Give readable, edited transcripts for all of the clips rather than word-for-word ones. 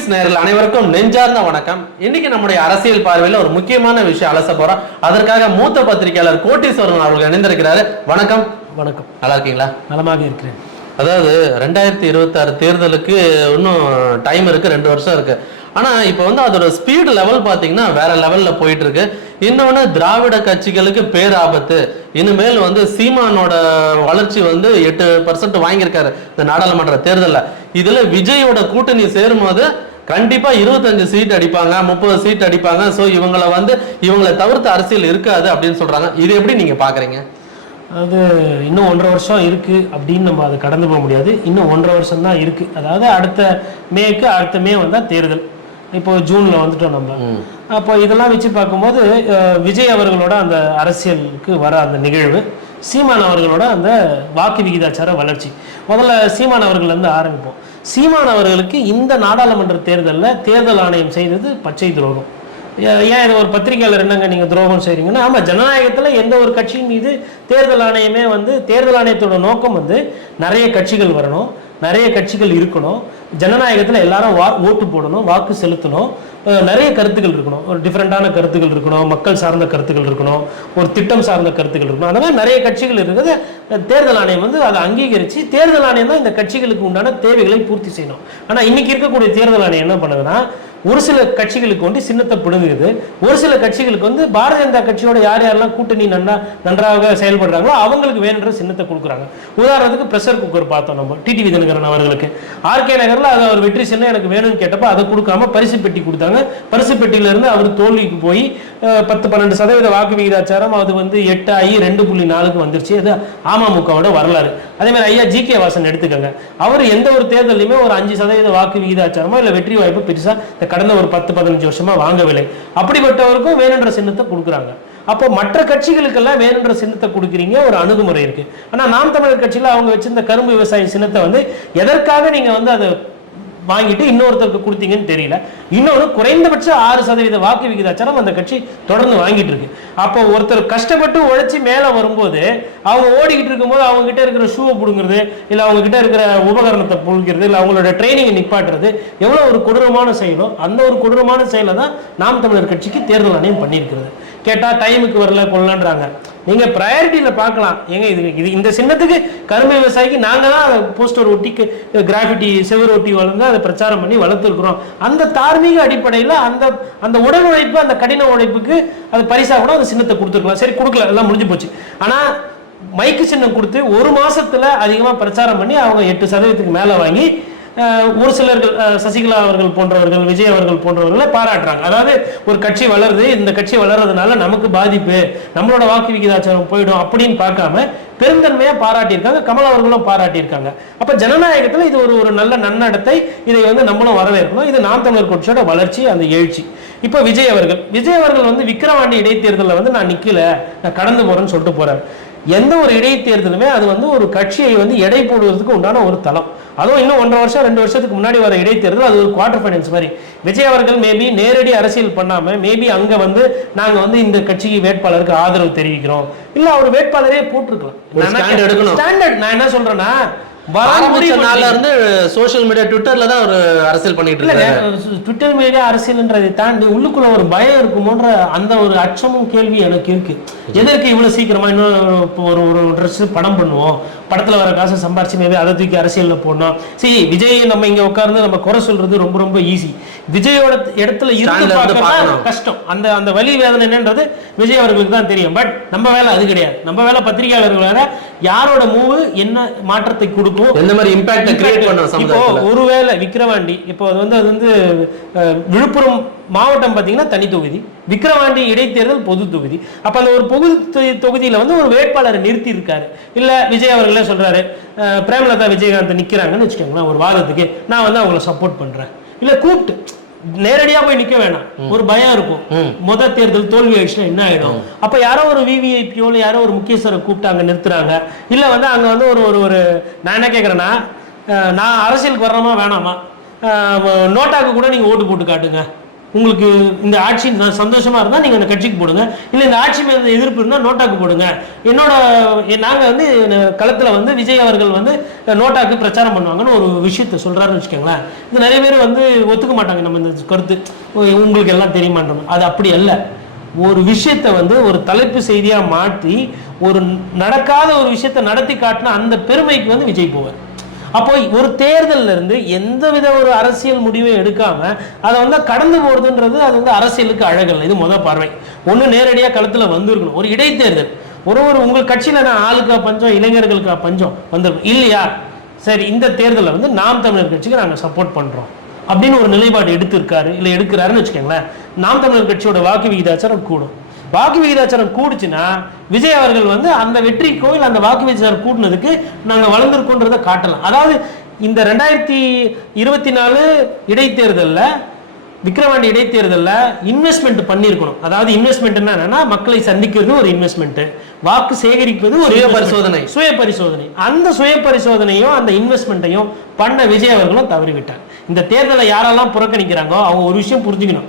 Clicks நேயர்கள் அனைவருக்கும் நெஞ்சார்ந்த வணக்கம். இன்னைக்கு நம்முடைய அரசியல் பார்வையில் ஒரு முக்கியமான விஷயம் அலச போறோம். அதற்காக மூத்த பத்திரிகையாளர் கோட்டீஸ்வரன் அவர்கள் இணைந்திருக்கிறாரு. வணக்கம். வணக்கம். நல்லா இருக்கீங்களா? நலமாக இருக்கிறேன். அதாவது 2026 தேர்தலுக்கு இன்னும் டைம் இருக்கு, 2 வருஷம் இருக்கு. ஆனா இப்ப அதோட ஸ்பீட் லெவல் பாத்தீங்கன்னா வேற லெவல்ல போயிட்டு இருக்கு. இன்னொன்னு திராவிட கட்சிகளுக்கு பேராபத்து. இனிமேல் சீமானோட வளர்ச்சி 8% வாங்கியிருக்காரு இந்த நாடாளுமன்ற தேர்தலில். இதுல விஜயோட கூட்டணி சேரும்போது கண்டிப்பா 25 சீட் அடிப்பாங்க, 30 சீட் அடிப்பாங்க. ஸோ இவங்களை தவிர்த்து அரசியல் இருக்காது அப்படின்னு சொல்றாங்க. இது எப்படி நீங்க பாக்குறீங்க? அது இன்னும் 1.5 வருஷம் இருக்கு அப்படின்னு நம்ம அதை கடந்து போக முடியாது. இன்னும் 1.5 வருஷம் தான் இருக்கு. அதாவது அடுத்த மே வந்தா தேர்தல். இப்போ ஜூன்ல வந்துட்டோம் நம்ம. அப்போ இதெல்லாம் வச்சு பார்க்கும்போது விஜய் அவர்களோட அந்த அரசியலுக்கு வர அந்த நிகழ்வு, சீமான் அவர்களோட அந்த வாக்கு விகிதாச்சார வளர்ச்சி. முதல்ல சீமான் அவர்கள் ஆரம்பிப்போம். சீமான் அவர்களுக்கு இந்த நாடாளுமன்ற தேர்தலில் தேர்தல் ஆணையம் செய்தது பச்சை துரோகம். ஏன் இது ஒரு பத்திரிகையாளர் என்னங்க நீங்க துரோகம் செய்றீங்கன்னா, ஆமா, ஜனநாயகத்துல எந்த ஒரு கட்சியின் மீது தேர்தல் ஆணையமே தேர்தல் ஆணையத்தோட நோக்கம் நிறைய கட்சிகள் வரணும், நிறைய கட்சிகள் இருக்கணும், ஜனநாயகத்துல எல்லாரும் ஓட்டு போடணும், வாக்கு செலுத்தணும், நிறைய கருத்துக்கள் இருக்கணும், ஒரு டிஃப்ரெண்டான கருத்துக்கள் இருக்கணும், மக்கள் சார்ந்த கருத்துக்கள் இருக்கணும், ஒரு திட்டம் சார்ந்த கருத்துக்கள் இருக்கணும். அந்த மாதிரி நிறைய கட்சிகள் இருக்குது. தேர்தல் ஆணையம் அதை அங்கீகரித்து தேர்தல் ஆணையம் தான் இந்த கட்சிகளுக்கு உண்டான தேவைகளை பூர்த்தி செய்யணும். ஆனால் இன்னைக்கு இருக்கக்கூடிய தேர்தல் ஆணையம் என்ன பண்ணுதுன்னா, ஒரு சில கட்சிகளுக்கு சின்னத்தை பிடுங்குது, ஒரு சில கட்சிகளுக்கு பாரதிய ஜனதா கட்சியோட யாரெல்லாம் கூட்டணி நன்றாக செயல்படுறாங்களோ அவங்களுக்கு வேணுன்ற சின்னத்தை கொடுக்குறாங்க. உதாரணத்துக்கு பிரஷர் குக்கர் பார்த்தோம் நம்ம டிடிவி தினகரன் அவர்களுக்கு. ஆர்கே நகர்ல அது அவர் வெற்றி சின்னம் எனக்கு வேணும்னு கேட்டப்ப அதை கொடுக்காம பரிசு பெட்டி கொடுத்தாங்க. பரிசு பெட்டியில இருந்து அவர் தோல்விக்கு போய் 10-12% வாக்கு விகிதாச்சாரம் அது 8 ஆகி 2.4க்கு வந்துருச்சு. அது அமமுகவோட வரலாறு. அதே மாதிரி ஐயா ஜி கே வாசன் எடுத்துக்கங்க. அவர் எந்த ஒரு தேர்தலையுமே ஒரு 5% வாக்கு விகிதாச்சாரமா இல்ல வெற்றி வாய்ப்பு பெருசா கடந்த ஒரு 10-15 வருஷமா வாங்கவில்லை. அப்படிப்பட்டவருக்கும் வேணுன்ற சின்னத்தை கொடுக்குறாங்க. அப்போ மற்ற கட்சிகளுக்கெல்லாம் வேணுன்ற சின்னத்தை கொடுக்குறீங்க, ஒரு அணுகுமுறை இருக்கு. ஆனா நாம் தமிழர் கட்சியில அவங்க வச்சிருந்த கரும்பு விவசாய சின்னத்தை எதற்காக நீங்க அதை வாங்கிட்டு இன்னொருத்தருக்கு கொடுத்தீங்கன்னு தெரியல. இன்னொன்று குறைந்தபட்ச 6% வாக்கு விகிதாச்சாரம் அந்த கட்சி தொடர்ந்து வாங்கிட்டு இருக்கு. அப்போ ஒருத்தர் கஷ்டப்பட்டு உழைச்சி மேலே வரும்போது அவங்க ஓடிக்கிட்டு இருக்கும்போது அவங்க கிட்ட இருக்கிற ஷூவை பிடுங்கிறது, இல்லை அவங்க கிட்ட இருக்கிற உபகரணத்தை பிடிக்கிறது, இல்லை அவங்களோட ட்ரைனிங்கை நிப்பாட்டுறது எவ்வளோ ஒரு கொடூரமான செயலோ அந்த ஒரு கொடூரமான செயலை தான் நாம் தமிழர் கட்சிக்கு தேர்தல் ஆணையம் பண்ணியிருக்கிறது. கேட்டால் டைமுக்கு வரல கொள்ளலான்றாங்க. நீங்க ப்ரையாரிட்டியில பார்க்கலாம். ஏங்க இது இந்த சின்னத்துக்கு கரும்பு விவசாயிக்கு நாங்க தான் போஸ்டர் ஒட்டி கிராஃபிட்டி செவர் ஒட்டி வளர்ந்து அதை பிரச்சாரம் பண்ணி வளர்த்துருக்கிறோம். அந்த தார்மீக அடிப்படையில் அந்த உடல் உழைப்பு, அந்த கடின உழைப்புக்கு அது பரிசா கூட அந்த சின்னத்தை கொடுத்துருக்கலாம். சரி, கொடுக்கல, எல்லாம் முடிஞ்சு போச்சு. ஆனா மைக்கு சின்னம் கொடுத்து ஒரு மாசத்துல அதிகமா பிரச்சாரம் பண்ணி அவங்க 8% மேல வாங்கி ஒரு சிலர்கள் சசிகலா அவர்கள் போன்றவர்கள், விஜய் அவர்கள் போன்றவர்களை பாராட்டுறாங்க. அதாவது ஒரு கட்சி வளருது, இந்த கட்சி வளர்றதுனால நமக்கு பாதிப்பு, நம்மளோட வாக்கு விகிதாச்சாரம் போயிடும் அப்படின்னு பார்க்காம பெருந்தன்மையா பாராட்டியிருக்காங்க. கமல் அவர்களும் பாராட்டியிருக்காங்க. அப்ப ஜனநாயகத்துல இது ஒரு நல்ல நன்னடத்தை. இதை நம்மளும் வரவேற்கணும். இது நாம் தமிழர் கட்சியோட வளர்ச்சி, அந்த எழுச்சி. இப்ப விஜய் அவர்கள் விக்கிரவாண்டி இடைத்தேர்தலில் நான் நிக்கல, நான் கடந்து போறேன்னு சொல்லிட்டு போறாரு. எந்த ஒரு இடைத்தேர்தலுமே அது ஒரு கட்சியை எடை போடுவதற்கு உண்டான ஒரு தளம். அதுவும் இன்னும் 1.5 வருஷம் 2 வருஷத்துக்கு முன்னாடி வர இடைத்தேர்தல் அது ஒரு குவார்டர் ஃபைனல்ஸ் மாதிரி. விஜய் அவர்கள் மேபி நேரடி அரசியல் பண்ணாம மேபி அங்க நாங்க இந்த கட்சிக்கு வேட்பாளருக்கு ஆதரவு தெரிவிக்கிறோம், இல்ல அவர் வேட்பாளரே போட்டிருக்கலாம். நான் என்ன சொல்றேன்னா, சோஷியல் மீடியா ட்விட்டர்ல தான் ஒரு அரசியல் பண்ணிட்டு இருக்காரு. ட்விட்டர் மீடியா அரசியல்ன்றதை தாண்டி உள்ளுக்குள்ள ஒரு பயம் இருக்குமோன்ற அந்த ஒரு அச்சமும் கேள்வி எனக்கு இருக்கு. எதற்கு இவ்வளவு சீக்கிரமா இன்னும் ஒரு ட்ரெஸ் படம் பண்ணுவோம், படத்துல வர காசை சம்பாரிச்சு மேபி அதை தூக்கி அரசியல்ல போடணும். சரி, விஜய் நம்ம இங்க உட்கார்ந்து நம்ம குறை சொல்றது ரொம்ப ரொம்ப ஈஸி. விஜயோட இடத்துல இருந்து கஷ்டம். அந்த வலி வேதனை என்னன்றது விஜய் அவர்களுக்கு தான் தெரியும். பட் நம்ம வேலை அது கிடையாது. நம்ம வேலை பத்திரிகையாளர்கள் வேலை யாரோட மூவ் என்ன மாற்றத்தை கொடுக்கும், எந்த மாதிரி இம்பாக்ட் கிரியேட் பண்ணும். இப்போ ஒருவேளை விக்கிரவாண்டி இப்போ அது விழுப்புரம் மாவட்டம் பார்த்தீங்கன்னா தனி தொகுதி, விக்கிரவாண்டி இடைத்தேர்தல் பொது தொகுதி. அப்ப அந்த ஒரு பொது தொகுதியில ஒரு வேட்பாளரை நிறுத்தி இருக்காரு. இல்ல விஜய் அவர்களே சொல்றாரு, பிரேமலதா விஜயகாந்த் நிக்கிறாங்கன்னு வச்சுக்கோங்களேன் ஒரு வாதத்துக்கு, நான் அவங்களை சப்போர்ட் பண்றேன். இல்ல கூப்பிட்டு நேரடியா போய் நிக்க வேணாம், ஒரு பயம் இருக்கும். முதல் தேர்தல் தோல்வி ஆயிடுச்சுன்னா என்ன ஆயிடும். அப்ப யாரோ ஒரு விவிஐபியோ யாரோ ஒரு முக்கியஸ்தரை கூப்பிட்டு அங்க நிறுத்துறாங்க. இல்ல அங்க ஒரு நான் என்ன கேட்கறேன்னா, நான் அரசியலுக்கு வரணுமா வேணாமா, நோட்டாக்கு கூட நீங்க ஓட்டு போட்டு காட்டுங்க, உங்களுக்கு இந்த ஆட்சி நான் சந்தோஷமா இருந்தால் நீங்கள் அந்த கட்சிக்கு போடுங்க, இல்லை இந்த ஆட்சி மேலே எதிர்ப்பு இருந்தால் நோட்டாக்கு போடுங்க. நாங்கள் வந்து களத்தில் வந்து விஜய் அவர்கள் வந்து நோட்டாக்கு பிரச்சாரம் பண்ணுவாங்கன்னு ஒரு விஷயத்த சொல்கிறாருன்னு வச்சுக்கோங்களேன். இது நிறைய பேர் வந்து ஒத்துக்க மாட்டாங்க. நம்ம இந்த கருத்து உங்களுக்கு எல்லாம் தெரியுமான்றோம். அது அப்படி அல்ல. ஒரு விஷயத்த வந்து ஒரு தலைப்பு செய்தியாக மாற்றி ஒரு நடக்காத ஒரு விஷயத்த நடத்தி காட்டினா அந்த பெருமைக்கு வந்து விஜய் போவார். அப்போ ஒரு தேர்தலில் இருந்து எந்தவித ஒரு அரசியல் முடிவையும் எடுக்காம அதை வந்து கடந்து போடுறதுன்றது அது வந்து அரசியலுக்கு அழகல்ல. இது முதல் பார்வை. ஒன்று நேரடியாக களத்தில் வந்துருக்கணும். ஒரு இடைத்தேர்தல் உங்கள் கட்சியில் நான் ஆளுக்கா பஞ்சம் இளைஞர்களுக்கா பஞ்சம் வந்துருக்கும் இல்லையா? சரி, இந்த தேர்தலில் வந்து நாம் தமிழர் கட்சிக்கு நாங்கள் சப்போர்ட் பண்ணுறோம் அப்படின்னு ஒரு நிலைப்பாடு எடுத்திருக்காரு இல்லை எடுக்கிறாருன்னு வச்சுக்கோங்களேன். நாம் தமிழர் கட்சியோட வாக்கு விகிதாச்சாரம் கூடும். வாக்கு விகிதாச்சாரம் கூடுச்சுன்னா விஜய் அவர்கள் வந்து அந்த வெற்றி கோயில் அந்த வாக்கு விகிதாச்சாரம் கூட்டினதுக்கு நாங்கள் வளர்ந்துருக்கோன்றதை காட்டலாம். அதாவது இந்த 2024 இடைத்தேர்தலில் விக்கிரவாண்டி இடைத்தேர்தலில் இன்வெஸ்ட்மெண்ட் பண்ணியிருக்கணும். அதாவது இன்வெஸ்ட்மெண்ட் என்னன்னா மக்களை சந்திக்கிறது ஒரு இன்வெஸ்ட்மெண்ட், வாக்கு சேகரிப்பது ஒரு சுய பரிசோதனை. அந்த சுய பரிசோதனையும் அந்த இன்வெஸ்ட்மெண்ட்டையும் பண்ண விஜய் அவர்களும் தவறிவிட்டார். இந்த தேர்தலை யாரெல்லாம் புறக்கணிக்கிறாங்களோ அவங்க ஒரு விஷயம் புரிஞ்சுக்கணும்.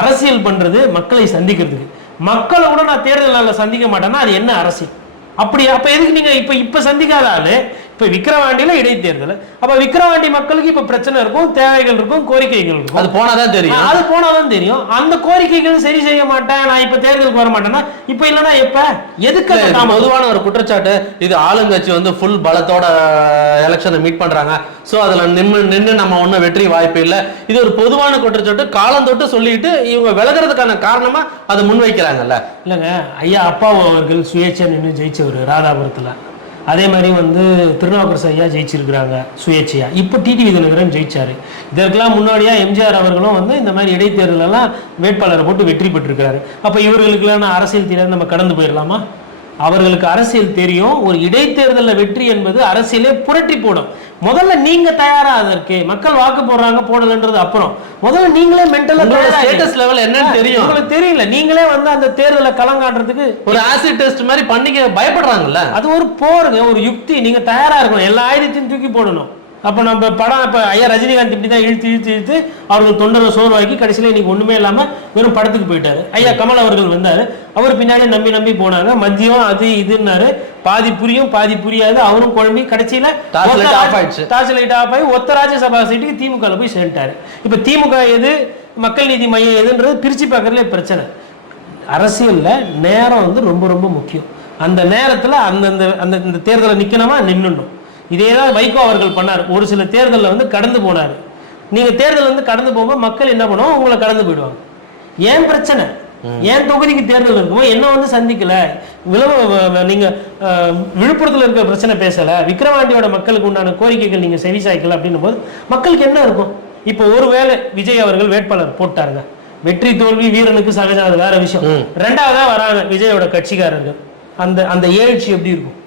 அரசியல் பண்றது மக்களை சந்திக்கிறதுக்கு. மக்களை கூட நான் தேர்தலில் சந்திக்க மாட்டேன்னா அது என்ன அரசியல்? அப்படி அப்ப எதுக்கு நீங்க இப்ப சந்திக்காத ஆளு இப்ப விக்கிரவாண்டியில இடைத்தேர்தல், அப்ப விக்கிரவாண்டி மக்களுக்கு இப்ப பிரச்சனை இருக்கும், தேவைகள் இருக்கும், கோரிக்கைகள் இருக்கும். அது போனாதான் தெரியும். அந்த கோரிக்கைகள் சரி செய்ய மாட்டேன், நான் இப்ப தேர்தலுக்கு வர மாட்டேன்னா இப்ப இல்லைன்னா எப்ப எதுக்கு? பொதுவான ஒரு குற்றச்சாட்டு இது ஆளுங்கட்சி வந்து ஃபுல் பலத்தோட எலெக்ஷனை மீட் பண்றாங்க, சோ அதுல நின்று நம்ம ஒன்னும் வெற்றி வாய்ப்பு இல்லை. இது ஒரு பொதுவான குற்றச்சாட்டு. காலம் தொட்டு சொல்லிட்டு இவங்க விலகிறதுக்கான காரணமா அதை முன்வைக்கிறாங்கல்ல. இல்லைங்க, ஐயா அப்பாவு அவர்கள் சுயேட்சை நின்று ஜெயிச்சவர் ராதாபுரத்துல. அதே மாதிரி வந்து திருநாவுக்கரசு ஐயா ஜெயிச்சிருக்கிறாங்க சுயேட்சையா. இப்போ டிடிவி தினகரன் ஜெயிச்சாரு. இதற்கெல்லாம் முன்னாடியா எம்ஜிஆர் அவர்களும் வந்து இந்த மாதிரி இடைத்தேர்தலெல்லாம் வேட்பாளரை போட்டு வெற்றி பெற்றிருக்கிறாரு. அப்போ இவர்களுக்கெல்லாம் அரசியல் தெரியாது, நம்ம கடந்து போயிடலாமா? அவர்களுக்கு அரசியல் தெரியும். ஒரு இடைத்தேர்தலில் வெற்றி என்பது அரசியலே புரட்டி போடும். முதல்ல நீங்க தயாரா அதற்கு. மக்கள் வாக்கு போடுறாங்க போடலன்றது அப்புறம். முதல்ல நீங்களே மென்டலா ஸ்டேட்டஸ் லெவல் என்னன்னு தெரியும். உங்களுக்கு தெரியல, நீங்களே வந்து அந்த தேர்தலை களங்காட்டுறதுக்கு ஒரு ஆசிட் டெஸ்ட் மாதிரி பண்ணிக்க பயப்படுறாங்கல்ல. அது ஒரு போருங்க, ஒரு யுக்தி. நீங்க தயாரா இருக்கணும், எல்லா ஆயுதத்தையும் தூக்கி போடணும். அப்போ நம்ம படம் இப்போ ஐயா ரஜினிகாந்த் இப்படி தான் இழுத்து அவர்கள் தொண்டரை சோர்வாக்கி கடைசியில் இன்னைக்கு ஒன்றுமே இல்லாமல் வெறும் படத்துக்கு போயிட்டாரு. ஐயா கமல் அவர்கள் வந்தார், அவர் பின்னாடி நம்பி போனாங்க. மதியம் அது இதுன்னாரு, பாதி புரியும் பாதி புரியாது, அவரும் குழம்பி கடைசியில் டார்ச் லைட் ஆஃப் ஆகி ஒத்த ராஜ்யசபா சீட்டுக்கு திமுக போய் சேர்ந்துட்டாரு. இப்போ திமுக எது மக்கள் நீதி மையம் எதுன்றது பிரித்து பார்க்கறதுலே பிரச்சனை. அரசியலில் நேரம் வந்து ரொம்ப ரொம்ப முக்கியம். அந்த நேரத்தில் அந்த தேர்தலை நிற்கணுமா நின்றுணும். இதே தான் வைகோ அவர்கள் பண்ணார். ஒரு சில தேர்தலில் வந்து கடந்து போனார். நீங்கள் தேர்தல் வந்து கடந்து போகும்போது மக்கள் என்ன பண்ணுவோம், உங்களை கடந்து போயிடுவாங்க. ஏன் பிரச்சனை? ஏன் தொகுதிக்கு தேர்தல் இருக்குமோ என்ன வந்து சந்திக்கல, நீங்க விழுப்புரத்தில் இருக்கிற பிரச்சனை பேசல, விக்கிரவாண்டியோட மக்களுக்கு உண்டான கோரிக்கைகள் நீங்க செவிசாய்க்கல அப்படின்னும் போது மக்களுக்கு என்ன இருக்கும்? இப்போ ஒருவேளை விஜய் அவர்கள் வேட்பாளர் போட்டாருங்க, வெற்றி தோல்வி வீரனுக்கு சகஜம், அது வேற விஷயம். ரெண்டாவதா வராங்க விஜயோட கட்சிக்காரர்கள், அந்த எழுச்சி எப்படி இருக்கும்?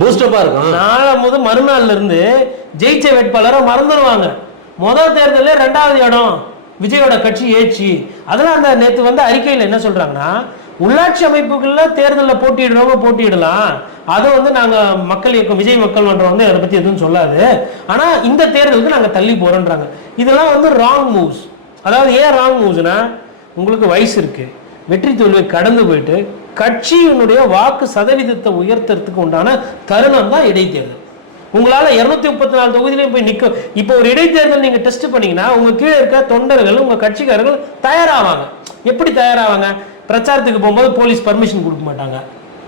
பூஸ்டப்பா இருக்கும். நாளை மறுநாள்ல இருந்து ஜெயிச்ச வேட்பாளரை மறந்துடுவாங்க. முதல் தேர்தலில் 2வது இடம் விஜயோட கட்சி ஏச்சி. அதெல்லாம் அந்த நேற்று வந்து அறிக்கையில் என்ன சொல்றாங்கன்னா, உள்ளாட்சி அமைப்புகள்ல தேர்தலில் போட்டியிடுறவங்க போட்டியிடலாம், அதை வந்து நாங்க மக்கள் இயக்கம் விஜய் மக்கள் மன்றம் வந்து அதை பத்தி எதுவும் சொல்லாது, ஆனா இந்த தேர்தலுக்கு நாங்க தள்ளி போறோன்றாங்க. இதெல்லாம் வந்து ராங் மூவ்ஸ். அதாவது ஏன் ராங் மூவ்ஸ்னா, உங்களுக்கு வயசு இருக்கு, வெற்றி தோல்வியை கடந்து போயிட்டு கட்சியினுடைய வாக்கு சதவீதத்தை உயர்த்துறதுக்கு உண்டான தருணம் தான் இடைத்தேர்தல். உங்களால 234 தொகுதியிலையும் போய் நிற்க. இப்போ ஒரு இடைத்தேர்தல் நீங்க டெஸ்ட் பண்ணீங்கன்னா உங்க கீழே இருக்க தொண்டர்கள் உங்க கட்சிக்காரர்கள் தயாராவாங்க. எப்படி தயாராவாங்க? பிரச்சாரத்துக்கு போகும்போது போலீஸ் பர்மிஷன் கொடுக்க மாட்டாங்க.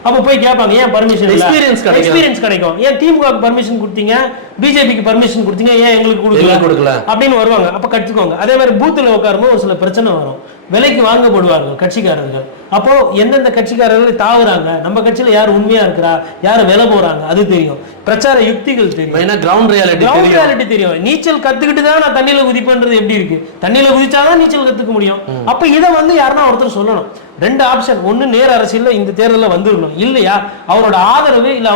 அப்போ போய் கேட்பாங்க, ஏன் பர்மிஷன்? எக்ஸ்பீரியன்ஸ் கிடைக்கும். ஏன் திமுகவுக்கு பர்மிஷன் கொடுத்தீங்க, பிஜேபிக்கு பர்மிஷன் கொடுத்தீங்க, ஏன் எங்களுக்கு கொடுக்கல அப்படின்னு வருவாங்க. அப்ப கற்றுக்கோங்க. அதே மாதிரி பூத்துல உட்காரும்போது ஒரு சில பிரச்சனை வரும், விலைக்கு வாங்கப்படுவார்கள் கட்சிக்காரர்கள். அப்போ எந்தெந்த கட்சிக்காரர்கள் தாவுறாங்க, நம்ம கட்சியில யார் உண்மையா இருக்கிறா, யார் விலை போறாங்க, அது தெரியும். பிரச்சார யுக்திகள் தெரியும், கிரவுண்ட் ரியாலிட்டி தெரியும். நீச்சல் கத்துக்கிட்டு தான் நான் தண்ணியில குதிப்பேன்றது எப்படி இருக்கு? தண்ணியில குதிச்சாதான் நீச்சல் கத்துக்க முடியும். அப்ப இதை வந்து யாருன்னா ஒருத்தர் சொல்லணும். 2 ஆப்ஷன். ஒன்னு நேர் அரசியல் இந்த தேர்தலில் வந்துடணும், இல்லையா அவரோட ஆதரவு இல்ல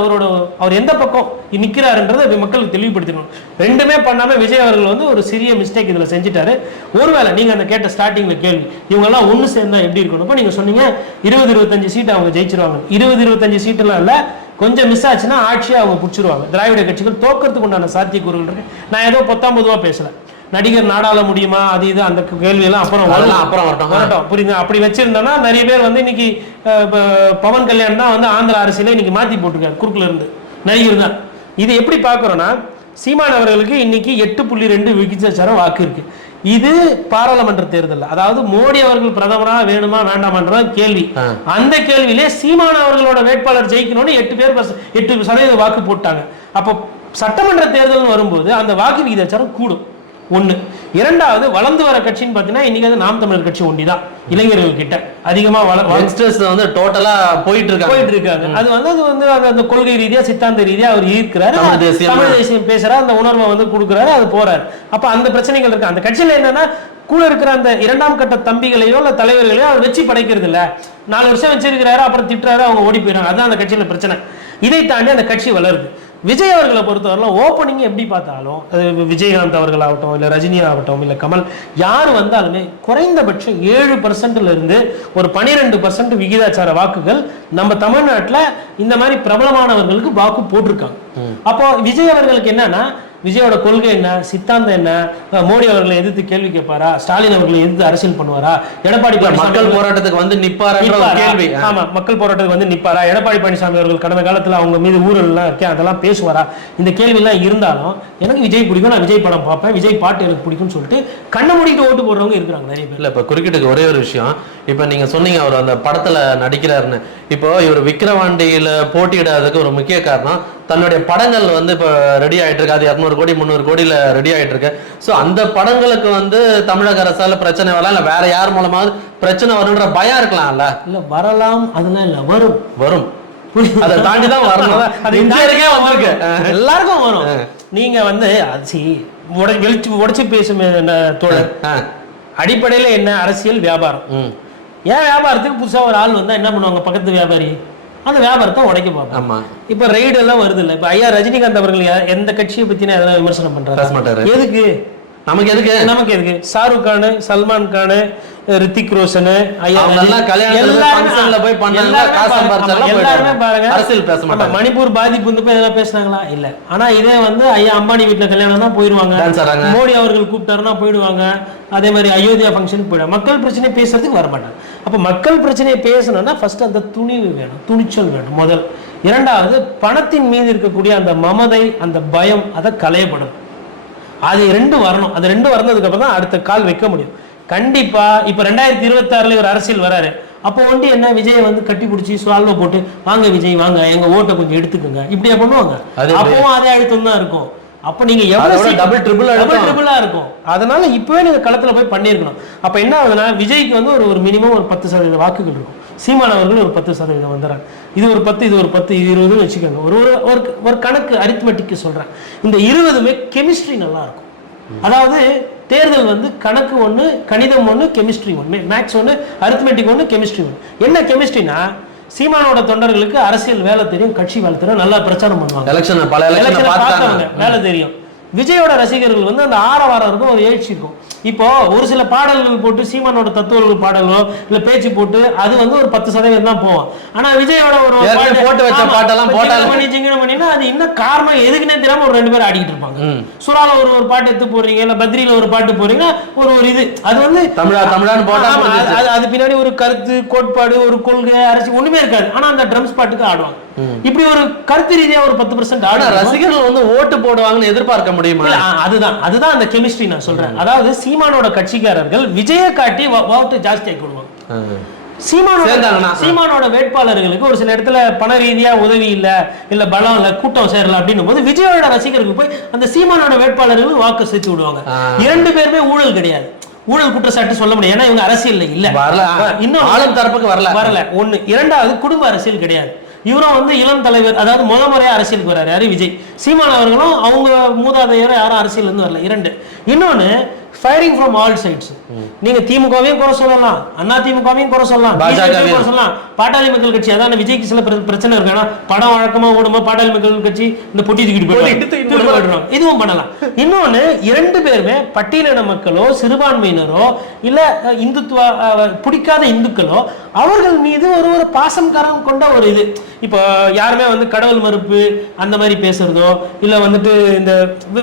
அவர் எந்த பக்கம் நிக்கிறாருன்றதை மக்களுக்கு தெளிவுபடுத்தணும். ரெண்டுமே பண்ணாம விஜய் அவர்கள் வந்து ஒரு சிறிய மிஸ்டேக் இதுல செஞ்சுட்டாரு. ஒருவேளை நீங்க அந்த கேட்ட ஸ்டார்டிங்ல கேள்வி, இவங்க எல்லாம் ஒண்ணு சேர்ந்தா எப்படி இருக்கணும், நீங்க சொன்னீங்க 20-25 சீட் அவங்க ஜெயிச்சிருவாங்க. 20-25 சீட்டுலாம் இல்ல, கொஞ்சம் மிஸ் ஆச்சுன்னா ஆட்சியை அவங்க பிடிச்சிருவாங்க. திராவிட கட்சிகள் தோக்கிறதுக்கு உண்டான சாத்தியக்கூறுகள் இருக்கு. நான் ஏதோ 19 பேசல. நடிகர் நாடாள முடியுமா அது இது அந்த கேள்வியெல்லாம் அப்புறம் வரட்டும் புரியுது. அப்படி வச்சிருந்தோம்னா நிறைய பேர் வந்து இன்னைக்கு பவன் கல்யாண் தான் வந்து ஆந்திர அரசியல இன்னைக்கு மாத்தி போட்டிருக்காரு குறுக்குல இருந்து நடிகர் தான். இது எப்படி பாக்குறோம்னா சீமான் அவர்களுக்கு இன்னைக்கு 8.2 விகிதாச்சாரம் வாக்கு இருக்கு. இது பாராளுமன்ற தேர்தல், அதாவது மோடி அவர்கள் பிரதமரா வேணுமா வேண்டாமன்ற கேள்வி. அந்த கேள்வியிலே சீமான் அவர்களோட வேட்பாளர் ஜெயிக்கணும்னு 8% வாக்கு போட்டாங்க. அப்போ சட்டமன்ற தேர்தல் வரும்போது அந்த வாக்கு விகிதாச்சாரம் கூடும். ஒண்ணு. இரண்டாவது, வளர்ந்து வர கட்சின்னு பாத்தீங்கன்னா இன்னைக்கு அது நாம் தமிழர் கட்சி ஒண்டிதான் இளைஞர்கள் கிட்ட அதிகமா வந்து டோட்டலா போயிட்டு இருக்காங்க. அது வந்து அந்த கொள்கை ரீதியா சித்தாந்த ரீதியா அவர் ஈர்க்கிறாரு, தமிழ் தேசியம் பேசுறாரு, அந்த உணர்வை வந்து கொடுக்குறாரு, அது போறாரு. அப்ப அந்த பிரச்சனைகள் இருக்கு. அந்த கட்சியில என்னன்னா கூட இருக்கிற அந்த 2ஆம் கட்ட தம்பிகளையோ இல்ல தலைவர்களையோ அவர் வச்சு படைக்கிறது இல்ல. 4 வருஷம் வச்சிருக்கிறாரு, அப்புறம் திட்டுறாரு, அவங்க ஓடி போயிடுறாங்க. அதான் அந்த கட்சியில பிரச்சனை. இதை தாண்டி அந்த கட்சி வளருது. விஜய் அவர்களை பொறுத்தவரையிலும் ஓப்பனிங் எப்படி பார்த்தாலும் அது விஜயகாந்த் அவர்கள் ஆகட்டும் இல்லை ரஜினி ஆகட்டும் இல்லை கமல் யார் வந்தாலுமே குறைந்தபட்சம் 7% இருந்து ஒரு 12% விகிதாச்சார வாக்குகள் நம்ம தமிழ்நாட்டில் இந்த மாதிரி பிரபலமானவர்களுக்கு வாக்கு போட்டிருக்காங்க. அப்போ விஜய் அவர்களுக்கு என்னன்னா விஜயோட கொள்கை என்ன, சித்தாந்தம் என்ன, மோடி அவர்களை எதிர்த்து கேள்வி கேட்பாரா, ஸ்டாலின் அவர்களை எதிர்த்து அரசியல் பண்ணுவாரா, எடப்பாடி மக்கள் போராட்டத்துக்கு வந்து நிப்பாரா கேள்வி. ஆமா, மக்கள் போராட்டத்துக்கு வந்து நிப்பாரா, எடப்பாடி பழனிசாமி அவர்கள் கடந்த காலத்துல அவங்க மீது ஊழல் எல்லாம் இருக்கேன் அதெல்லாம் பேசுவாரா, இந்த கேள்வி எல்லாம் இருந்தாலும் எனக்கு விஜய் பிடிக்கும், நான் விஜய் படம் பார்ப்பேன், விஜய் பாட்டு எனக்கு பிடிக்கும்னு சொல்லிட்டு கண்ண மூடிட்டு ஓட்டு போடுறவங்க இருக்கிறாங்க நிறைய பேர். இல்ல இப்ப குறுக்கிட்டு ஒரே ஒரு விஷயம், இப்ப நீங்க சொன்னீங்க அவர் அந்த படத்துல நடிக்கிறாருன்னு. இப்போ இவர் விக்கிரவாண்டியில போட்டியிடாததுக்கு ஒரு முக்கிய காரணம் தன்னுடைய படங்கள் வந்து இப்போ ரெடி ஆயிட்டு இருக்கு. அது 200 கோடி 300 கோடியில ரெடி ஆயிட்டு இருக்கு. ஸோ அந்த படங்களுக்கு வந்து தமிழக அரசால பிரச்சனை வரலாம், இல்ல வேற யார் மூலமாவது பிரச்சனை வரும்ன்ற பயம் இருக்கலாம்ல. இல்ல வரலாம், அதெல்லாம் இல்ல, வரும் அதை தாண்டிதான் வரணும். எல்லாருக்கும் வரும். நீங்க வந்து உடைச்சு பேசும் தோழர், அடிப்படையில என்ன அரசியல் வியாபாரம். ஏன் வியாபாரத்துக்கு புதுசா ஒரு ஆள் வந்தா என்ன பண்ணுவாங்க, பக்கத்து வியாபாரி அந்த வியாபாரத்தை உடைக்க பார்ப்பாங்க. இப்ப ரைடு எல்லாம் வருது இல்ல, இப்ப ஐயா ரஜினிகாந்த் அவர்கள் எந்த கட்சியை பத்தினா எதனா விமர்சனம் பண்றாரு? எதுக்கு நமக்கு எதுக்கு ஷாருக் கானு, சல்மான் கானு, ரித்திக் ரோஷன், மணிப்பூர் பாதிப்பு வந்து எதனா பேசினாங்களா? இல்ல. ஆனா இதே வந்து ஐயா அம்பானி வீட்டுல கல்யாணம் தான் போயிருவாங்க, மோடி அவர்கள் கூப்பிட்டாருன்னா போயிடுவாங்க, அதே மாதிரி அயோத்தியா ஃபங்க்ஷன் போயிடுவாங்க. மக்கள் பிரச்சனை பேசுறதுக்கு வரமாட்டாங்க. அப்ப மக்கள் பிரச்சனையை பேசணும்னா ஃபர்ஸ்ட் அந்த துணிவு வேணும், துணிச்சல் வேணும் முதல். இரண்டாவது, பணத்தின் மீது இருக்கக்கூடிய அந்த மமதை, அந்த பயம், அதை களையப்படும். அது 2 வரணும். அது 2 வரதுக்கு அப்புறம் தான் அடுத்த கால் வைக்க முடியும். கண்டிப்பா இப்ப 2026 ஒரு அரசியல் வராரு, அப்போ வந்து என்ன விஜய் வந்து கட்டி பிடிச்சி சுவால்வ போட்டு வாங்க விஜய் வாங்க எங்க ஓட்டை கொஞ்சம் எடுத்துக்கோங்க இப்படியா பண்ணுவாங்க? அப்பவும் அதே அழுத்தம் தான் இருக்கும். அப்ப நீங்க எவ்வளவு டபுள் ட்ரிபிளா இருக்கும். அதனால இப்பவே நீங்க களத்துல போய் பண்ணிருக்கணும். அப்ப என்ன ஆகுதுன்னா விஜய்க்கு வந்து ஒரு மினிமம் ஒரு 10% வாக்குகள் இருக்கும். சீமான் அவர்கள் ஒரு 10% வந்துறாங்க. இது ஒரு 10, இது ஒரு 10, இது 20 வச்சுக்கோங்க. ஒரு கணக்கு அரித்மெட்டிக்கு சொல்றேன். இந்த 20மே கெமிஸ்ட்ரி நல்லா இருக்கும். அதாவது தேர்தல் வந்து கணக்கு ஒன்று, கணிதம் ஒன்று, கெமிஸ்ட்ரி ஒன்று, மேக்ஸ் ஒன்று, அரித்மெட்டிக் ஒன்று, கெமிஸ்ட்ரி ஒன்று. என்ன கெமிஸ்ட்ரினா சீமானோட தொண்டர்களுக்கு அரசியல் வேலை தெரியும், கட்சி வேலை தெரியும், நல்லா பிரச்சாரம் பண்ணுவாங்க, வேலை தெரியும். விஜயோட ரசிகர்கள் வந்து அந்த ஆரவாரம் இருக்கும், ஒரு எழுச்சி இருக்கும். இப்போ ஒரு சில பாடல்கள் போட்டு சீமானோட தத்துவர்கள் பாடலோ இல்ல பேச்சு போட்டு அது வந்து ஒரு 10% தான் போவோம். ஆனா விஜயோட ஒரு போட்டு வச்ச பாட்டெல்லாம் போட்டாலும் அது இன்னும் காரணம் எதுக்குன்னே தெரியாம ஒரு 2 பேர் ஆடிக்கிட்டு இருப்பாங்க. சுறால ஒரு பாட்டு எடுத்து போறீங்க, இல்ல பத்ரியில ஒரு பாட்டு போறீங்க, ஒரு இது அது வந்து தமிழான்னு போட்டா அது பின்னாடி ஒரு கருத்து கோட்பாடு, ஒரு கொள்கை, அரசு ஒண்ணுமே இருக்காது. ஆனா அந்த ட்ரம்ஸ் பாட்டுக்கு ஆடுவாங்க. இப்படி ஒரு கருத்து ரீதியா ஒரு 10% ஆடு ரசிகர்கள் வந்து ஓட்டு போடுவாங்கன்னு எதிர்பார்க்க முடியுமா? அதுதான் அந்த கெமிஸ்ட்ரி நான் சொல்றேன். அதாவது சீமானோட கட்சிக்காரர்கள் விஜய காட்டி ஓட்டு ஜாஸ்தி ஆக்கி விடுவாங்க. சீமானோட வேட்பாளர்களுக்கு ஒரு சில இடத்துல பண ரீதியா உதவி இல்ல பலம் இல்ல, கூட்டம் சேரல அப்படின்னும் போது விஜயோட ரசிகர்களுக்கு போய் அந்த சீமானோட வேட்பாளர்கள் வாக்கு சேர்த்து விடுவாங்க. 2 பேருமே ஊழல் கிடையாது, ஊழல் குற்றச்சாட்டு சொல்ல முடியும். ஏன்னா இவங்க அரசியல் இல்ல, இன்னும் ஆளும் தரப்புக்கு வரல ஒண்ணு. இரண்டாவது, குடும்ப அரசியல் கிடையாது. இவரும் வந்து இளம் தலைவர், அதாவது முறையா அரசியலுக்கு வர்றாரு யாரு, விஜய். சீமான் அவர்களும் அவங்க மூதாதையர யாரும் அரசியல் இருந்து வரல. 2. இன்னொன்னு, ஃபயரிங் ஃப்ரம் ஆல் சைட்ஸ். நீங்க திமுகவையும் குறை சொல்லலாம், அண்ணா திமுகவையும் குறை சொல்லலாம், பிஜேபியும் குறை சொல்லலாம், பாட்டாளி மக்கள் கட்சி. அதான் விஜய்க்கு சில பிரச்சனை இருக்கு. ஆனா படம் வழக்கமா ஓடுமா, பாட்டாளி மக்கள் கட்சி இந்த பொட்டி தூக்கிட்டு போயிடுவாங்க, இதுவும் பண்ணலாம். இன்னொன்னு, 2 பேருமே பட்டியலின மக்களோ சிறுபான்மையினரோ இல்ல இந்துத்துவ பிடிக்காத இந்துக்களோ அவர்கள் மீது ஒரு பாசம் கரம் கொண்ட ஒரு இது. இப்போ யாருமே வந்து கடவுள் மறுப்பு அந்த மாதிரி பேசுறதோ இல்ல வந்துட்டு இந்த